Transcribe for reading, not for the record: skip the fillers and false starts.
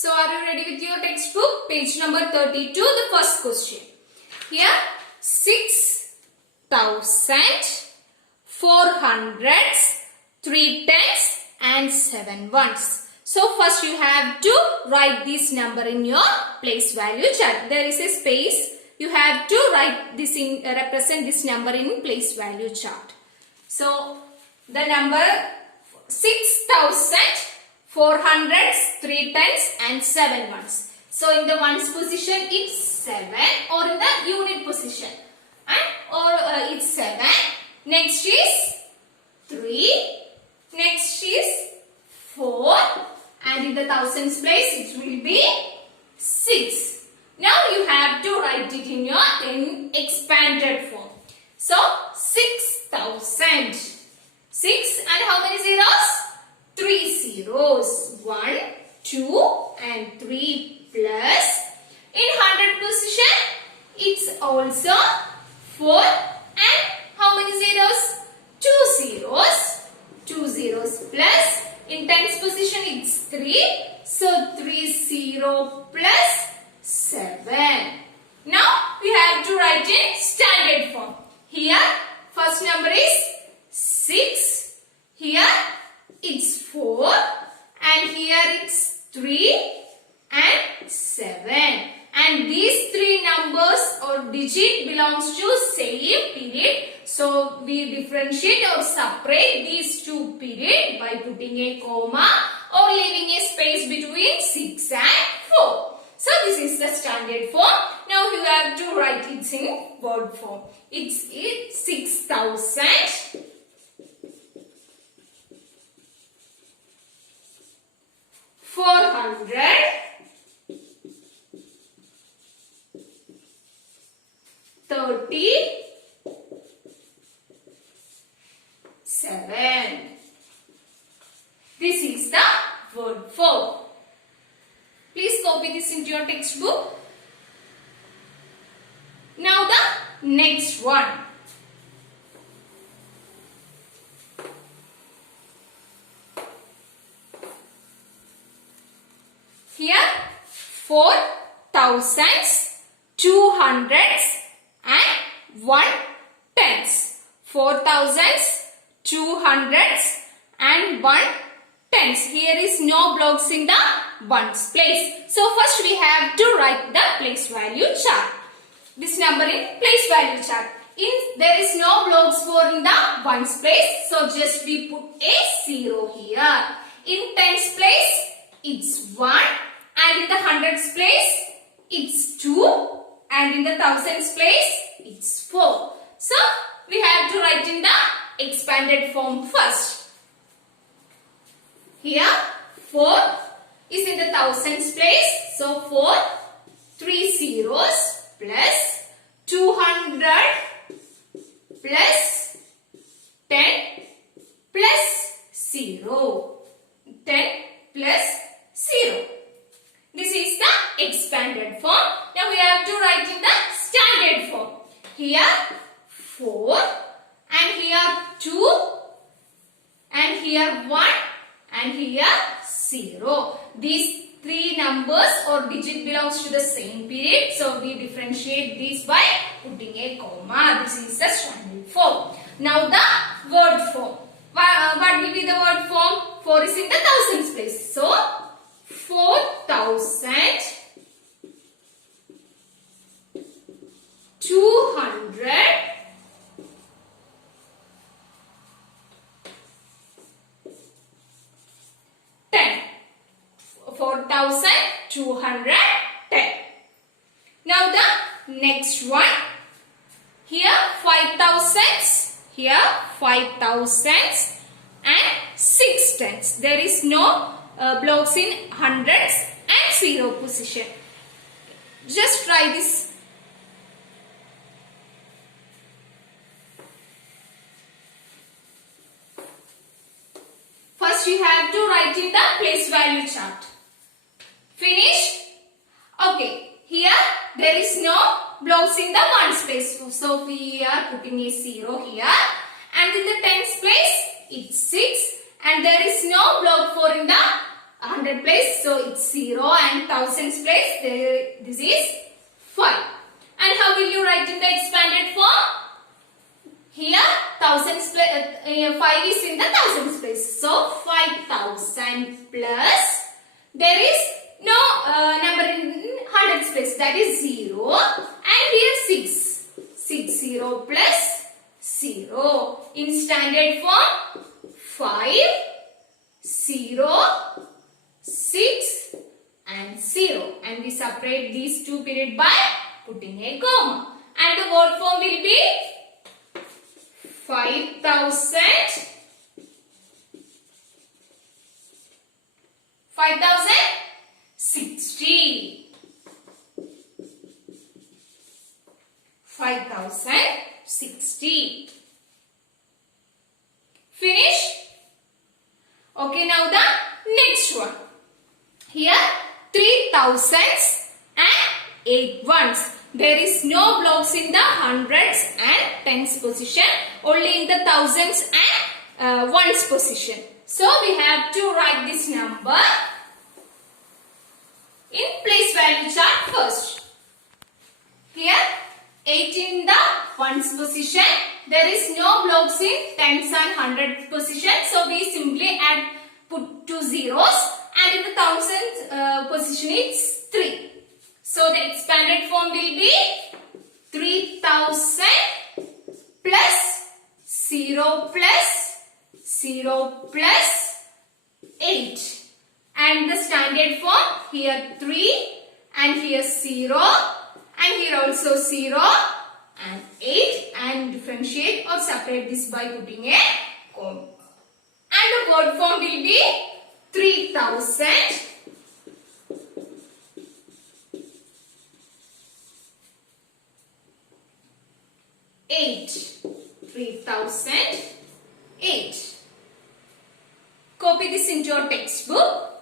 So are you ready with your textbook? Page number 32, the first question. Here 6,000, 400, 3 tens and 7 ones. So first you have to write this number in your place value chart. There is a space. You have to write this in represent this number in place value chart. So the number 6,000, 400, 3 tens and 7 ones. So in the ones position it's 7 or in the unit position. It's 7. Next is 3. Next is 4. And in the thousands place it will be 6. Now you have to write it in your expanded form. So 6,000. 6 and how many zeros? 3 zeros. 1, 2 and 3 plus. In 100 position it's also 4 and how many zeros? 2 zeros. 2 zeros plus. In tens position it's 3. So 3 0 plus 7. Now we have to write in standard form. Here first number is 6. Here it's 4. And here it's 3 and 7. And these three numbers or digit belongs to same period. So we differentiate or separate these two periods by putting a comma or leaving a space between 6 and 4. So this is the standard form. Now you have to write it in word form. It's 6,000, 400, 37. This is the word form. Please copy this into your textbook. Now the next one. Here 4,000, 200s and 1 tens. 4,000s, 200s and 1 tens. Here is no blocks in the ones place. So first we have to write the place value chart. This number in place value chart. There is no blocks for in the ones place. So just we put a 0 here. In tens place it's 1. And in the hundreds place it's 2. And in the thousands place it's 4. So we have to write in the expanded form first. Here 4 is in the thousands place. So 4, 3 zeros plus 200 plus 10 plus 0. 10 plus 0. This is the expanded form. Now we have to write in the standard form. Here 4 and here 2 and here 1 and here 0. These three numbers or digit belongs to the same period. So we differentiate these by putting a comma. This is the standard form. Now the word form. What will be the word form? 4 is in the thousands place. So 4,000, 200, 10. 4,210. Now the next one. Here 5,000s. Here 5,000s and 6 tens. There is no blocks in hundreds and 0 position. Just try this. First you have to write in the place value chart. Finished? Okay. Here there is no blocks in the ones place. So we are putting a 0 here. And in the tens place it's 6. And there is no block for in the 100 place, so it's 0, and thousands place, this is 5. And how will you write in the expanded form? Here, thousands place, 5 is in the thousands place. So, 5,000 plus, there is no number in hundreds place, that is 0. And here 6. 60 plus 0. In standard form, 5, 0, 6 and 0. And we separate these two periods by putting a comma. And the word form will be 5,000, 5,060. 5,060. Finish? Okay, now the next one. Here 3 thousands and 8 ones. There is no blocks in the hundreds and tens position, only in the thousands and ones position. So we have to write this number in place value chart first. Here 8 in the ones position. There is no blocks in tens and hundreds position. So we simply put 2 zeros, and in the thousands position it's 3. So the expanded form will be 3,000 plus 0 plus 0 plus 8. And the standard form, here 3 and here 0 and here also 0 and 8, and differentiate or separate this by putting a comma. And the word form will be 3,000 8. 3,008. Copy this into your textbook.